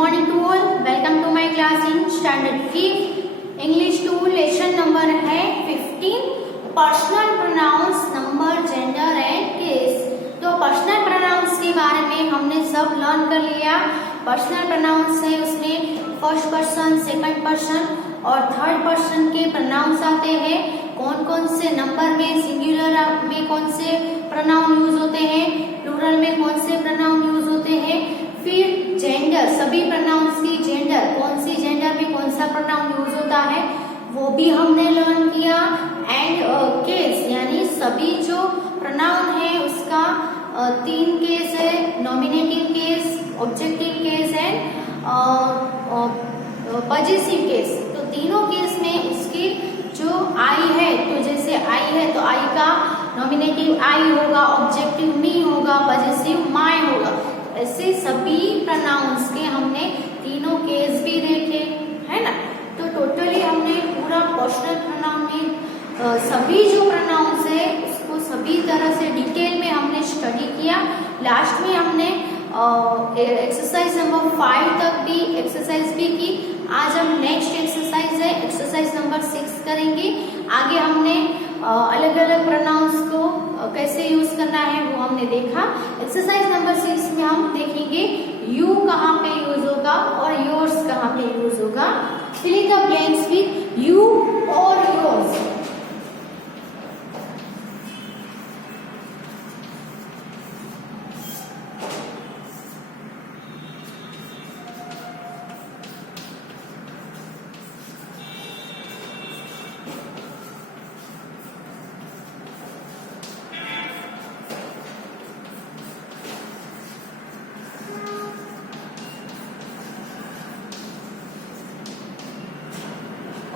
morning to all. Welcome to my class in standard 5 English 2 lesson number है 15 personal pronouns number gender and case. तो personal pronouns के बारे में हमने सब लर्न कर लिया। पर्सनल प्रोनाउंस है उसमें फर्स्ट पर्सन, सेकंड पर्सन और थर्ड पर्सन के प्रोनाउंस आते हैं। कौन कौन से नंबर में, सिंगुलर में कौन से प्रोनाउन यूज होते हैं, प्लूरल में कौन से प्रोनाउन यूज होते हैं। फिर जेंडर, सभी प्रोनाउंस की जेंडर, कौन सी जेंडर में कौन सा प्रोनाउन यूज होता है वो भी हमने लर्न किया। एंड केस यानी सभी जो प्रोनाउन है उसका तीन केस है, nominative case, objective case and possessive case. तो तीनों केस में उसकी जो आई है, तो जैसे आई है तो आई का नॉमिनेटिव आई होगा, ऑब्जेक्टिव मी होगा, पजेसिव माय होगा। ऐसे सभी प्रोनाउंस के हमने तीनों केस भी देखे, है ना। तो टोटली हमने पूरा पर्सनल प्रोनाउन में सभी जो प्रोनाउंस है उसको सभी तरह से डिटेल में हमने स्टडी किया। लास्ट में हमने एक्सरसाइज नंबर 5 तक भी एक्सरसाइज भी की। आज हम नेक्स्ट एक्सरसाइज है एक्सरसाइज नंबर 6 करेंगे। आगे हमने अलग अलग प्रोनाउंस को कैसे यूज करना है वो हमने देखा। एक्सरसाइज नंबर 6 में हम देखेंगे यू कहाँ पे यूज होगा और योर्स कहाँ पे यूज होगा। Fill in the blanks with you और योर्स।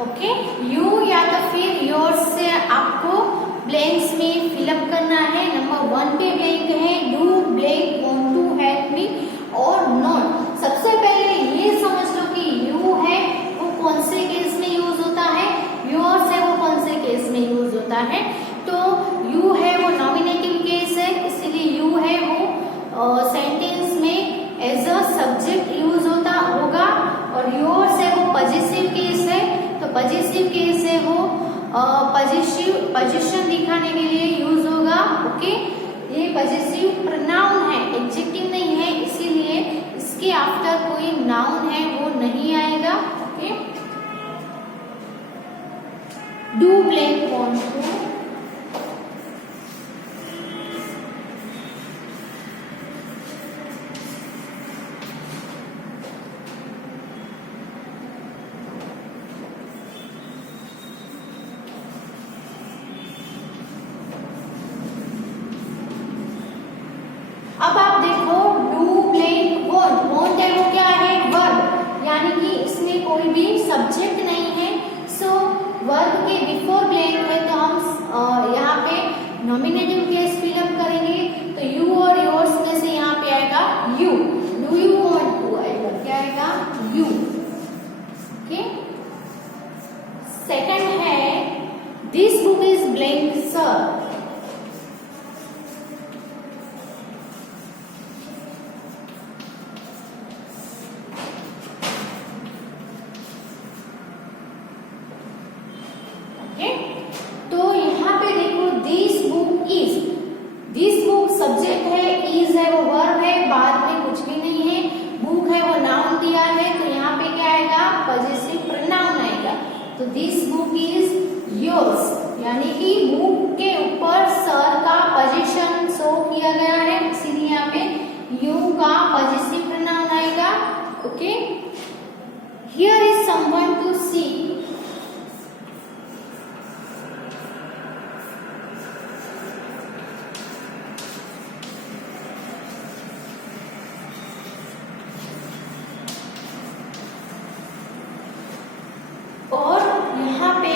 ओके, यू या तो फिर योर्स से आपको ब्लैंक्स में फिलअप करना है। नंबर 1 पे ब्लैंक है do blank want to help me और नॉट। सबसे पहले ये समझ लो कि यू है वो कौन से केस में यूज होता है, योर्स है वो कौन से केस में यूज होता है। तो यू है वो नॉमिनेटिव केस है, इसलिए यू है वो सेंटेंस में एज अ सब्जेक्ट यूज होगा। और योर्स है वो पजेसिव केस है, तो पजेसिव केस है वो पोजीशन दिखाने के लिए यूज होगा। ओके, ये पजेसिव प्रोनाउन है, एडजेक्टिव नहीं है, इसीलिए इसके आफ्टर कोई नाउन है वो नहीं आएगा। Okay, do blank want to, अब आप देखो डू ब्लैंक वॉन्ट। वॉन्ट है वो क्या है, वर्ब, यानी कि इसमें कोई भी सब्जेक्ट नहीं है। सो वर्ब के बिफोर ब्लैंक है तो हम यहाँ पे नॉमिनेटिव केस फिलअप करेंगे। तो यू और योर्स में से यहाँ पे आएगा you. Do you want to आएगा, क्या आएगा, यू। ओके, सेकंड है this book is blank sir. तो यहाँ पे देखो this book is, this book subject है, इज है वो वर्ब है, बाद में कुछ भी नहीं है। बुक है वो नाउन दिया है, तो यहाँ पे क्या आएगा, पजेसिव प्रोनाउन आएगा। तो दिस बुक इज योर्स, यानी कि बुक के ऊपर सर का पोजीशन शो किया गया है, इसीलिए यहाँ पे यू का पजेसिव प्रोनाउन आएगा। Okay, here is someone to see. और यहाँ पे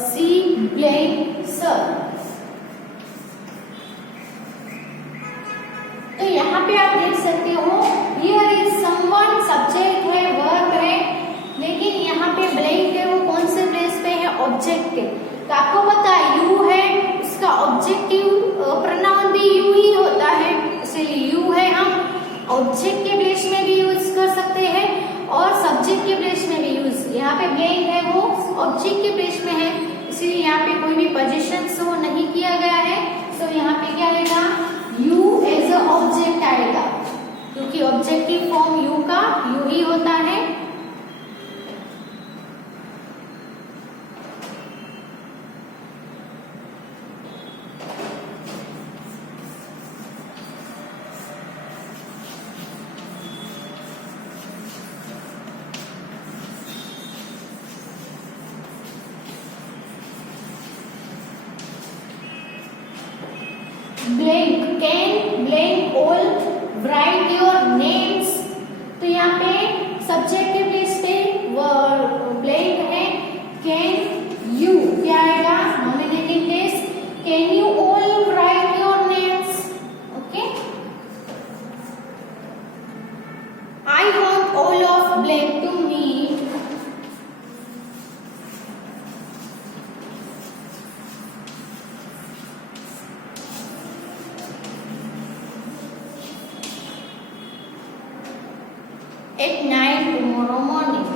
सी ब्लैंक सर। तो यहाँ पे आप देख सकते हो हियर इज समवन, सब्जेक्ट है, वर्ब है, लेकिन यहाँ पे ऑब्जेक्ट के प्लेस में भी यूज कर सकते हैं और सब्जेक्ट के प्लेस में भी यूज। यहाँ पे ब्लैंक है वो ऑब्जेक्ट के प्लेस में है, इसलिए यहाँ पे कोई भी पोजीशन शो नहीं किया गया है। तो यहाँ पे क्या आएगा, यू एज अ ऑब्जेक्ट आएगा, क्योंकि ऑब्जेक्टिव फॉर्म यू का यू ही होता है। Blank, can blank all write your names। तो यहाँ पे सब्जेक्ट के प्लेस पे ब्लैंक है, कैन यू क्या आएगा, nominative place, can you all write your names. Okay, I want all of blank to meet at night tomorrow morning।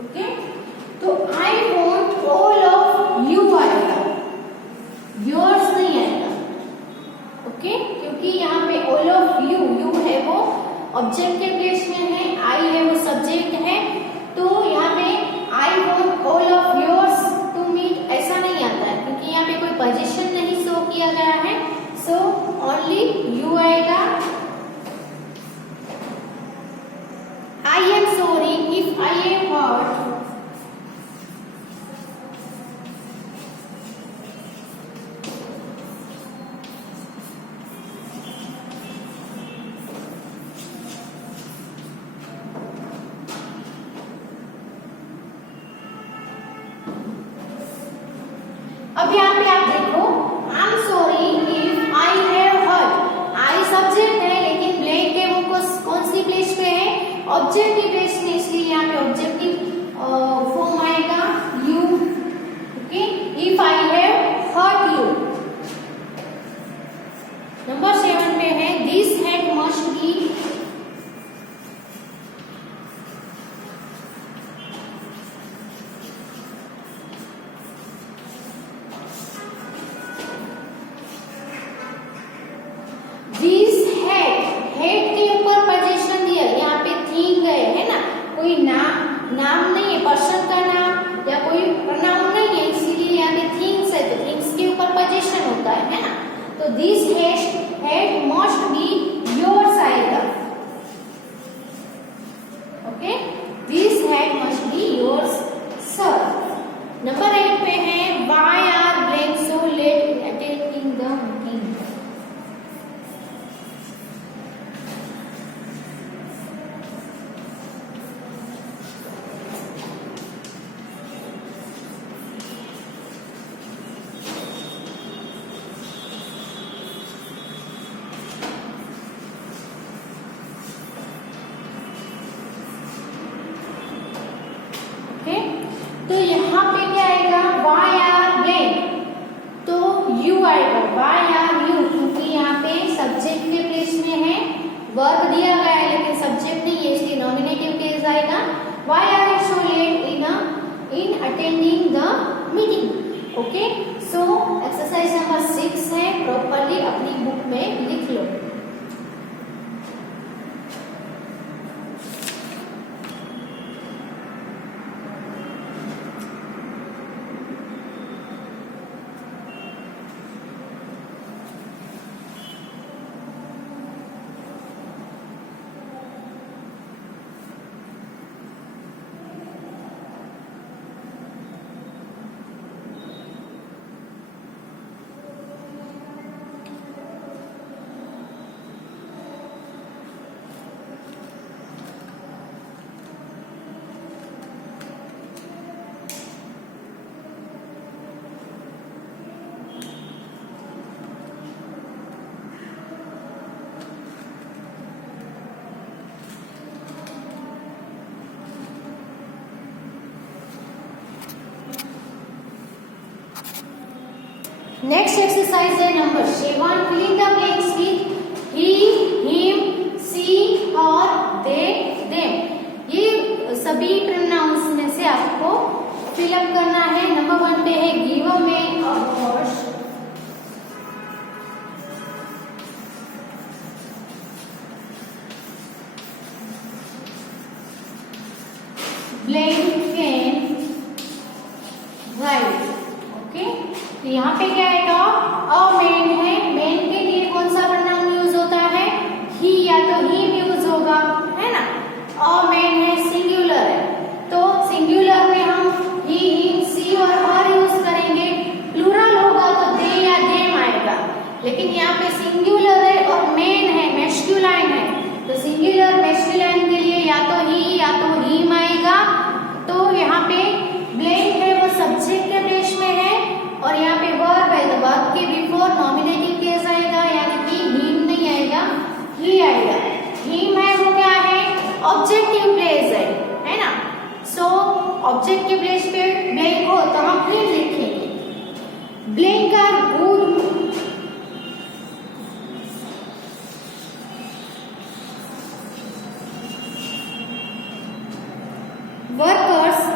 Okay, तो I want all of you आएगा, yours नहीं आएगा। Okay, क्योंकि यहाँ पे ऑल ऑफ यू, यू है वो object के प्लेस में है, आई है वो सब्जेक्ट है, तो यहाँ पे आई वॉन्ट ऑल ऑफ योर्स ऐसा नहीं आता है, क्योंकि यहाँ पे कोई पोजीशन नहीं शो किया गया है। सो ओनली यू आएगा। I am sorry if I am hurt अब यहाँ पे आप देखो, I am sorry if I have hurt, I subject है लेकिन ब्लैंक है वो कौन सी प्लेस पे है, ऑब्जेक्टिव प्लेस में, इसलिए यहाँ पे ऑब्जेक्टिव फॉर्म आएगा you. Okay, if I have hurt you. Number 7 पे है this had must be, this head के ऊपर पोजीशन दिया, यहाँ पे थिंग है ना, कोई नाम नहीं है, पर्सन का नाम या कोई प्रोनाउन नहीं है, इसीलिए यहाँ पे थिंग्स है, तो थिंग्स के ऊपर पोजीशन होता है ना। तो this head must be yours आएगा। Okay, this head must be yours sir. Number 8 पे है why are blank so late in attending the meeting. तो यहाँ पे क्या आएगा, वाई आर ब्लैंक, तो यू आएगा, वाई आर यू, क्योंकि यहाँ पे सब्जेक्ट के प्लेस में है, वर्ब दिया गया है लेकिन सब्जेक्ट नहीं है, इसलिए नॉमिनेटिव केस आएगा। Why are you so late in attending the meeting. Okay, so exercise number 6 है, प्रॉपरली अपनी बुक में लिख लो। नेक्स्ट एक्सरसाइज है number 7, filling the blanks with he, him, she और दे, देम। ये सभी प्रोनाउंस में से आपको फिलअप करना है। नंबर 1 पे है give a man a horse, blank can ride. Okay, तो यहाँ पे क्या आएगा, अ मैन है, मैन के लिए कौन सा प्रोनाउन यूज होता है, ही या तो हिम यूज होगा, है ना। अ मैन है, सिंगुलर है, तो सिंगुलर में हम ही, हिम, सी और हर यूज करेंगे। प्लूरल होगा तो दे या देम आएगा, लेकिन यहाँ पे सिंगुलर है और मैन है, मैस्कुलाइन है, तो सिंगुलर मैस्कुलाइन के लिए या तो ही या तो हिम आएगा। तो यहाँ पे ब्लैंक है वो सब्जेक्ट के प्लेस में है, और यहाँ पे वर्ब है तो वर्ब के बिफोर नॉमिनेटिव केस आएगा, यानी कि हिम नहीं आएगा, ही आएगा। हिम है वो क्या है, ऑब्जेक्टिव प्लेस है ना। सो ऑब्जेक्ट के प्लेस पे ब्लैंक हो तो हम हिम लिखेंगे। Blank are good workers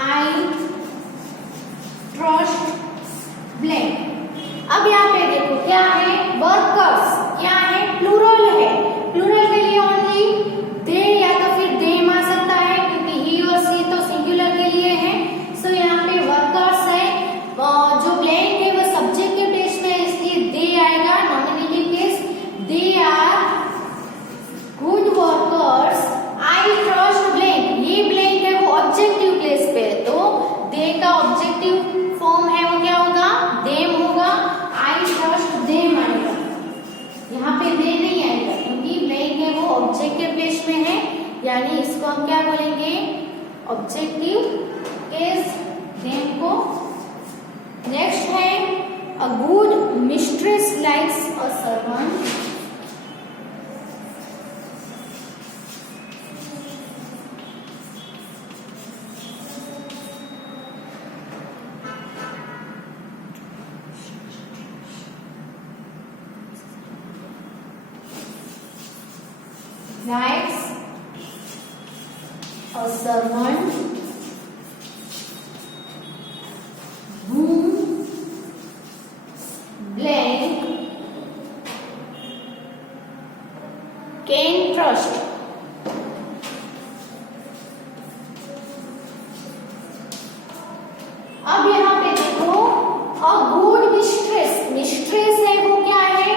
I trust blank. अब यहाँ पे देखो क्या है, वर्कर्स क्या है, प्लूरल है, प्लूरल के लिए ओनली दे या तो फिर देम आ सकता है, क्योंकि ही और सी तो सिंगुलर के लिए है। सो यहाँ पे वर्कर्स है, जो ब्लैंक है वो सब्जेक्ट के प्लेस में है, इसलिए दे आएगा, nominative case. They are good workers I trust blank. ये ब्लैंक है वो ऑब्जेक्टिव प्लेस पे है, तो दे का ऑब्जेक्टिव फॉर्म है वो क्या होगा, देम होगा। आई ट्रस्ट देम आएगा, यहाँ पे दे नहीं आएगा, क्योंकि ब्लैंक है वो ऑब्जेक्ट के प्लेस में है, यानी इसको हम क्या बोलेंगे, ऑब्जेक्टिव केस, देम को। नेक्स्ट है a good mistress likes a servant. Likes a servant whom blank can trust। अब यहाँ पे देखो, अ गुड मिस्ट्रेस, मिस्ट्रेस है वो क्या है,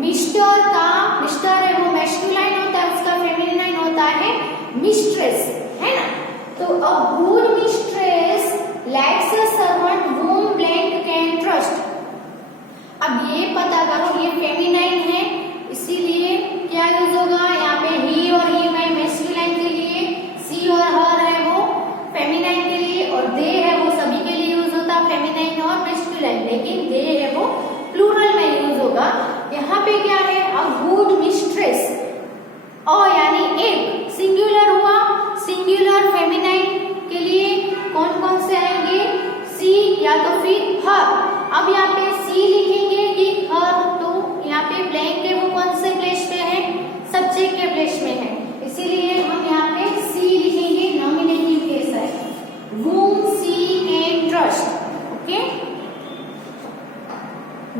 मिस्टर का, मिस्टर है वो मैस्कुलाइन होता है, उसका फेमिनिन होता है मिस्ट्रेस, है ना। तो a good mistress likes a servant whom blank can trust। अब ये पता करो, ये फेमिनाइन है, इसीलिए क्या यूज होगा, यहाँ पे ही और हिम है मैस्कुलाइन के लिए, सी और हर है वो फेमिनाइन के लिए, और दे है वो सभी के लिए यूज होता है, फेमिनाइन और मैस्कुलाइन, लेकिन दे है वो प्लूरल में यूज होगा। यहाँ पे क्या है, अ गुड मिस्ट्रेस, अ यानी एक, सिंगुलर हुआ, सिंगुलर फेमिनाइन के लिए कौन कौन से आएंगे, सी या तो फिर हर। अब यहाँ पे सी लिखेंगे कि हर, तो यहाँ पे ब्लैंक है वो कौन से प्लेस पे है, सब्जेक्ट के प्लेस में है, इसीलिए हम यहाँ पे सी लिखेंगे, नॉमिनेटिव केस है, whom she can trust। Okay,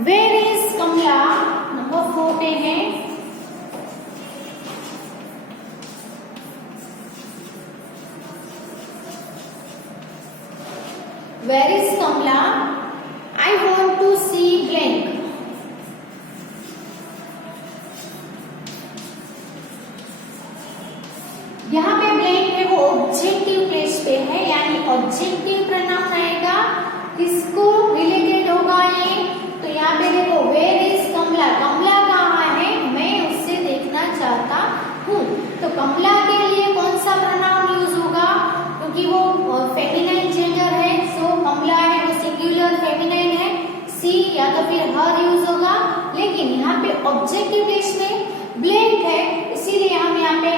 where is Kamala, number 4 पे है। Where is Kamla? I want to see blank। यहाँ पे ब्लैंक है वो ऑब्जेक्टिव प्लेस पे है, यानी ऑब्जेक्टिव प्रोनाउन आएगा, किसको रिलेटेड होगा ये, तो यहाँ पे देखो वेयर इज कमला, कमला कहाँ है, मैं उससे देखना चाहता हूँ। तो कमला के लिए कौन सा प्रोनाउन यूज होगा, क्योंकि वो फेमिनाइन जेंडर है, सो कमला है वो सिंगुलर फेमिनाइन है, सी या तो फिर हर यूज होगा, लेकिन यहाँ पे ऑब्जेक्टिव प्लेस में ब्लैंक है, इसीलिए हम यहाँ पे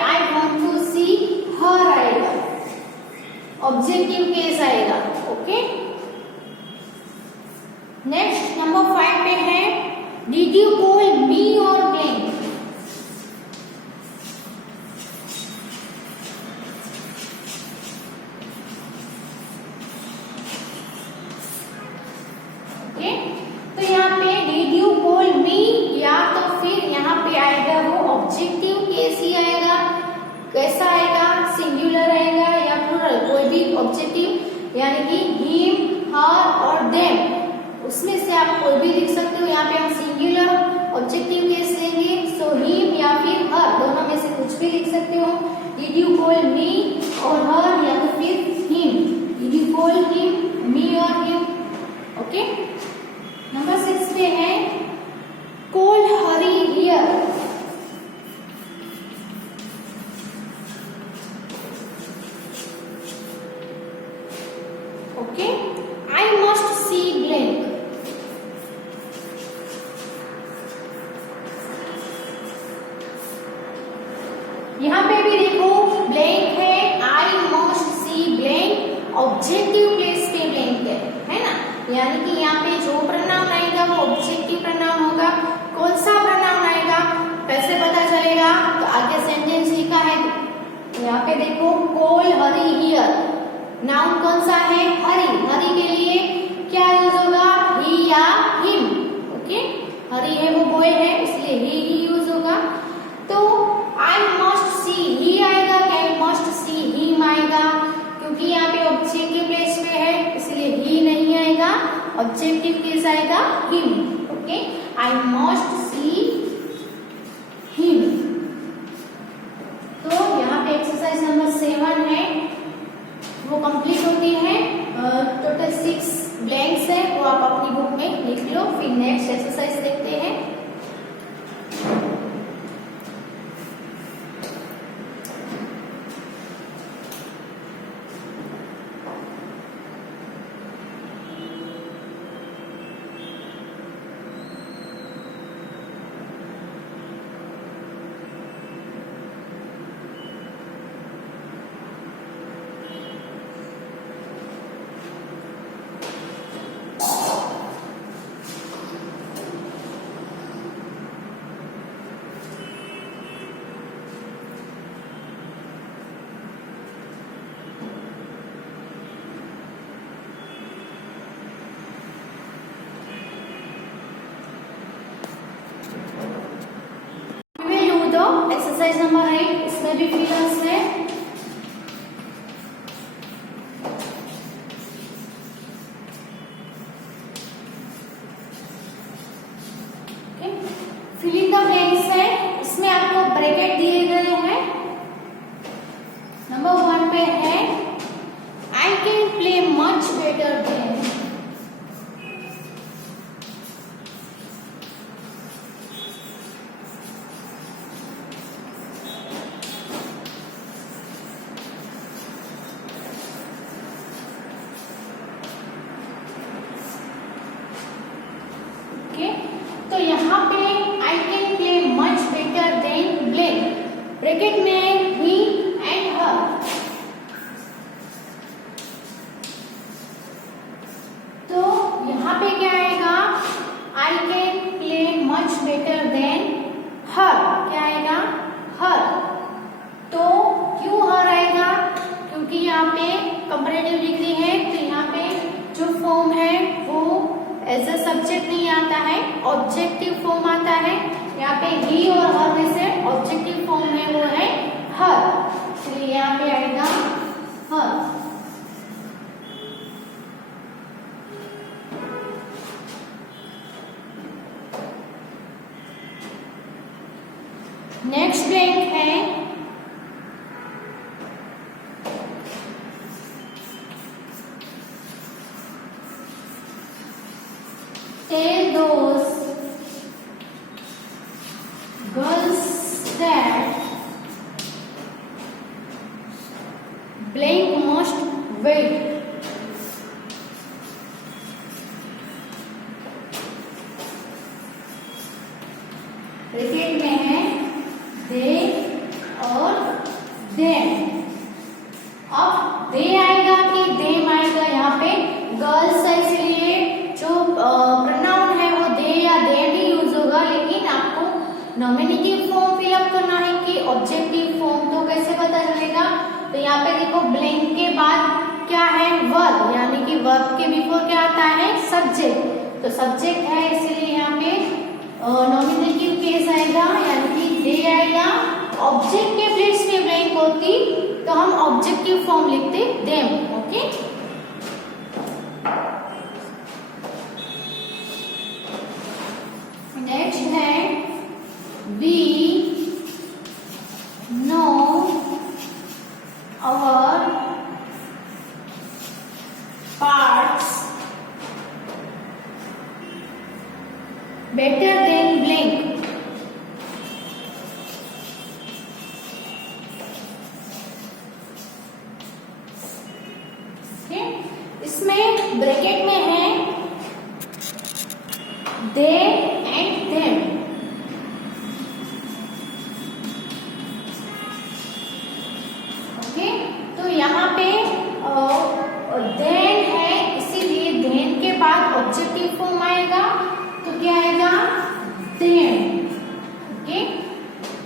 ऑब्जेक्टिव केस आएगा। ओके, नेक्स्ट नंबर 5 पे है डिड यू कॉल मी और ब्लैंक। तो यहाँ पे डिड यू कॉल मी या तो फिर यहाँ पे आएगा वो ऑब्जेक्टिव केस ही आएगा। कैसा आएगा, सिंगुलर आएगा या प्लूरल, कोई भी ऑब्जेक्टिव यानी कि हिम, हर और देम, उसमें से आप कोई भी लिख सकते हो। यहाँ पे हम सिंगुलर ऑब्जेक्टिव केस लेंगे, सो हिम या फिर हर, दोनों में से कुछ भी लिख सकते हो। डिड यू कॉल मी और हर या तो फिर him, did you call him, me और हिम। ओके, नंबर 6 पे है call her here. Okay, I must see blank. यहाँ पे भी देखो ब्लैंक है, I must see blank, objective place पे ब्लैंक है ना, यानी कि यहाँ पे जो प्रनाउन आएगा वो ऑब्जेक्टिव प्रनाउन होगा। कौन सा प्रनाउन आएगा कैसे पता चलेगा, तो आगे सेंटेंस लिखा है, यहाँ पे देखो कॉल हरी हियर, नाउन कौन सा है, हरी। हरी के लिए क्या यूज होगा, ही या हिम। ओके, हरी है वो बॉय है इसलिए ही यूज होगा। तो आई मस्ट सी, ही आएगा क्या, आई मस्ट सी हिम आएगा, क्योंकि यहाँ पे ऑब्जेक्टिव प्लेस पे है इसलिए ही नहीं आएगा, ऑब्जेक्टिव केस आएगा him. Okay, I must see him. तो यहाँ पे एक्सरसाइज नंबर 7 है वो कंप्लीट होती है। टोटल 6 ब्लैंक्स है, वो आप अपनी बुक में लिख लो। फिर नेक्स्ट एक्सरसाइज देखते हैं। एक्सरसाइज नंबर 8, इसमें भी फिलर्स है। फिल इन द ब्लैंक्स है, इसमें आपको ब्रैकेट दिए गए हैं। नंबर 1 पे है I can play much better than. तो यहाँ पे I can play much better than blank, bracket में ही एंड हर। तो यहाँ पे क्या आएगा, I can play much better than her, क्या आएगा, हर। तो क्यों हर आएगा, क्योंकि यहाँ पे कंपैरेटिव डिग्री है, तो यहाँ पे जो फॉर्म है वो एज अ सब्जेक्ट नहीं आता है, ऑब्जेक्टिव फॉर्म आता है। यहाँ पे ही और हर में से ऑब्जेक्टिव फॉर्म है वो है हर, इसलिए यहाँ पे आएगा हर। नेक्स्ट ब्लैंक है tell those girls that blank must wait. Bracket में है they और them। अब they आएगा कि नॉमिनेटिव फॉर्म फिलअप करना है कि ऑब्जेक्टिव फॉर्म, तो कैसे पता चलेगा? तो यहाँ पे देखो ब्लैंक के बाद क्या है? वर्ब, यानी कि वर्ब के बिफोर क्या आता है? सब्जेक्ट। तो सब्जेक्ट है इसलिए यहाँ पे नॉमिनेटिव केस आएगा, यानी कि दे आएगा। ऑब्जेक्ट के प्लेस में ब्लैंक होती तो हम ऑब्जेक्टिव फॉर्म लिखते देम। ओके, नेक्स्ट है we know our parents better than blank। ओके, इसमें ब्रैकेट में है दे एंड देम। ओके, तो यहाँ पे देन है, इसीलिए देन के बाद ऑब्जेक्टिव फॉर्म आएगा, तो क्या आएगा? देन। ओके,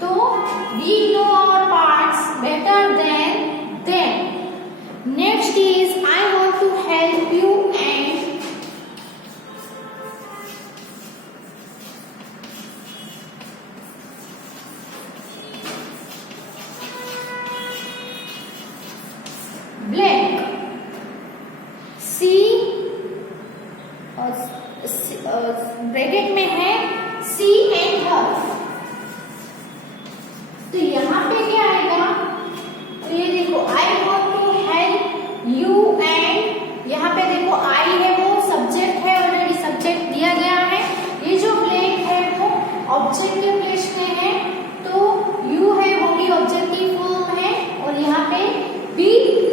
तो we know our parents better than them. Next is I want to help you and blank. She bracket में है सी एंड हर। तो यहाँ पे क्या आएगा? तो ये देखो I want to help you and, यहाँ पे देखो आई है वो सब्जेक्ट है, ऑलरेडी सब्जेक्ट दिया गया है। ये जो ब्लैंक है वो ऑब्जेक्ट के प्लेस में है, तो यू है वो भी ऑब्जेक्टिव फॉर्म है, और यहाँ पे बी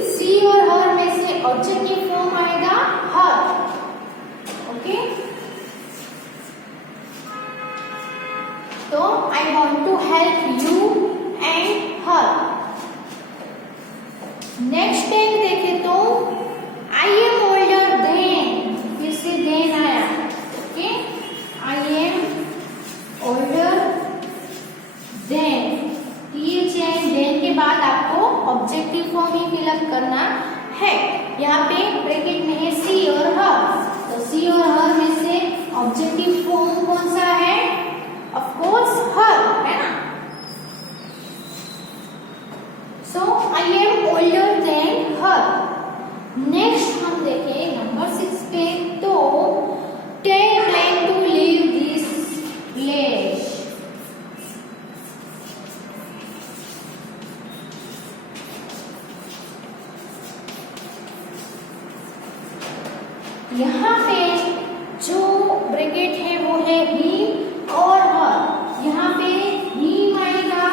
सी और हर में से ऑब्जेक्टिव फॉर्म आएगा हर। ओके, तो I want to help you and her. Next ten देखे तो आई एम ओल्डर देन, फिर से देन आया। Okay, I am older then, ये चेंज देन के बाद आपको ऑब्जेक्टिव फॉर्म ही फिलअप करना है। यहाँ पे ब्रैकेट में है सी और हर, तो सी और हर में से ऑब्जेक्टिव फॉर्म कौन सा है? ऑफ कोर्स हर, है ना। So I am older than her. Next हम देखें नंबर 6 पे, तो tell blank to leave this place. यहाँ पे जो ब्रैकेट है वो है ही और हर। यहाँ पे ही आएगा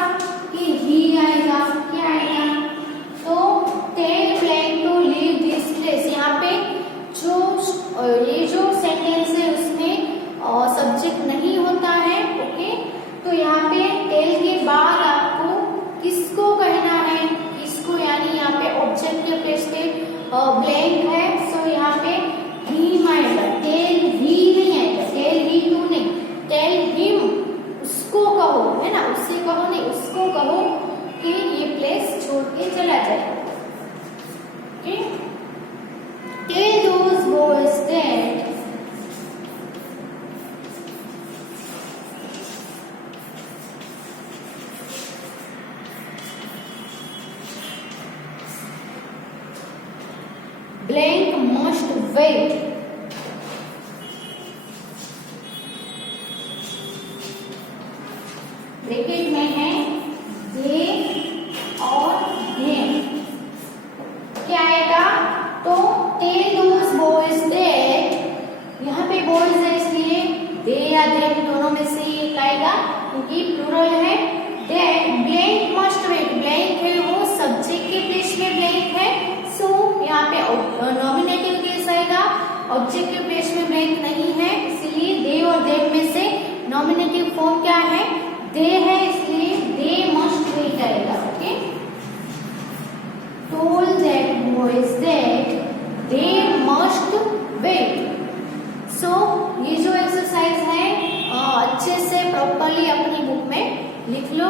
कि ही आएगा? क्या आएगा? तो tell blank to leave this place. यहाँ पे जो ये जो सेंटेंस है उसमें सब्जेक्ट नहीं होता है। ओके, तो यहाँ पे टेल के बाद आपको किसको कहना है? किसको, यानी यहाँ पे ऑब्जेक्ट के प्लेस पे ब्लैंक है, सो यहाँ पे ही आएगा। टेल ही नहीं आएगा, टेल ही टू नहीं, टेल हिम, उसको कहो, है ना, उससे कहो नहीं, उसको कहो कि ये प्लेस छोड़ के चला जाए। Okay, tell those boys that blank must wait। Bracket में है दे और देम। क्या आएगा? तो टेल दोज बॉयज दैट, यहाँ पे बॉयज है इसलिए दे या देम दोनों में से एक आएगा क्योंकि प्लूरल है। That blank must wait, blank है वो सब्जेक्ट के प्लेस में ब्लैंक है, सो यहाँ पे नॉमिनेटिव केस आएगा। ऑब्जेक्ट के प्लेस में ब्लैंक नहीं है, इसलिए दे और देम में से नॉमिनेटिव फॉर्म क्या है? दे है, इसलिए दे मस्ट वेट आएगा। Okay, told that boys that they must wait. So ये जो एक्सरसाइज है अच्छे से प्रॉपरली अपनी बुक में लिख लो।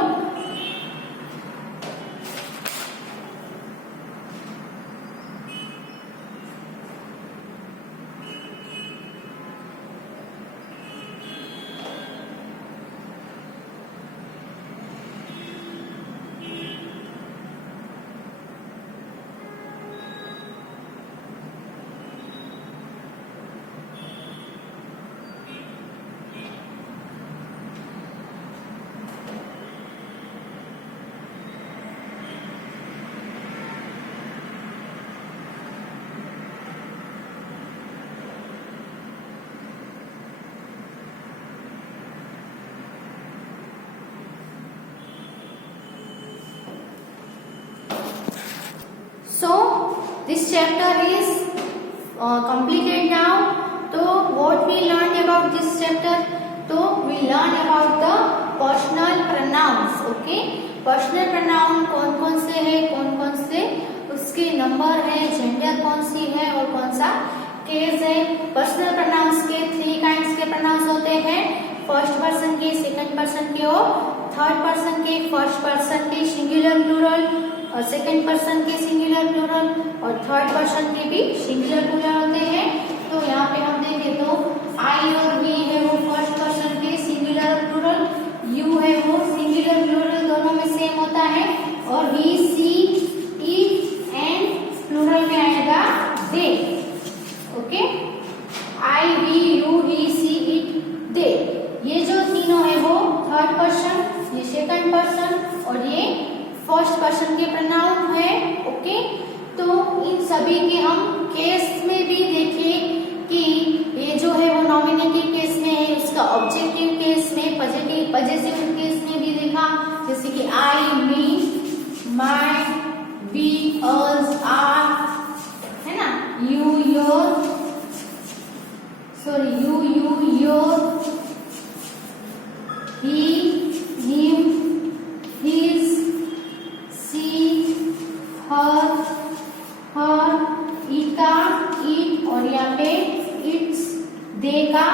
So this chapter is completed now. So what we learned about this chapter? So we learn about the personal pronouns. Okay, personal pronoun कौन कौन से है, कौन कौन से उसके नंबर है, जेंडर कौन सी है और कौन सा केस है। पर्सनल प्रोनाउंस के 3 काइंड्स के प्रोनाउंस होते हैं, फर्स्ट पर्सन के, सेकंड पर्सन के और थर्ड पर्सन के। फर्स्ट पर्सन के सिंगुलर प्लूरल और सेकंड पर्सन के सिंगुलर प्लूरल और थर्ड पर्सन के भी सिंगुलर प्लूरल होते हैं। तो यहाँ पे हम देखें तो आई और वी है वो फर्स्ट पर्सन के सिंगुलर प्लूरल, यू है वो सिंगुलर प्लूरल, दोनों में सेम होता है। और we, she, it and plural में आएगा they. Okay, I, we, you, he, she, it, they, ये जो तीनों है वो थर्ड पर्सन, ये सेकंड पर्सन और ये फर्स्ट पर्सन के प्रोनाउन है। ओके, तो इन सभी के हम केस में भी देखें कि ये जो है वो नॉमिनेटिव केस में है, इसका ऑब्जेक्टिव केस में, पजेसिव केस में भी देखा, जैसे कि आई, मी, माय, वी, अस, आर, है ना, you, your, sorry you, your, he, him, his, her, it का it और यहाँ पे its, they का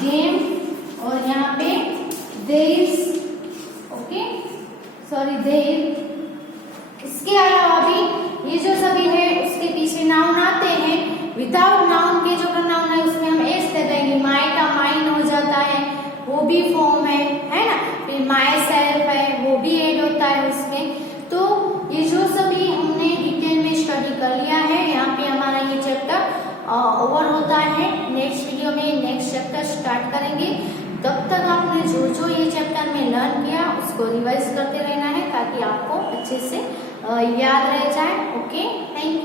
them और यहाँ पे theirs, ओके, सॉरी their। इसके अलावा भी ये जो सभी है उसके पीछे नाउन आते हैं। विदाउट नाउन के जो प्रोनाउन है उसमें हम एस दे देंगे, माई का माइन हो जाता है, वो भी फॉर्म है ना। फिर माई सेल्फ है, वो भी ऐड होता है उसमें। तो ये जो सभी हमने डिटेल में स्टडी कर लिया है, यहाँ पे हमारा ये चैप्टर ओवर होता है। नेक्स्ट वीडियो में नेक्स्ट चैप्टर स्टार्ट करेंगे। तब तक आपने जो जो ये चैप्टर में लर्न किया उसको रिवाइज करते रहना है ताकि आपको अच्छे से याद रह जाए। Okay, thank you.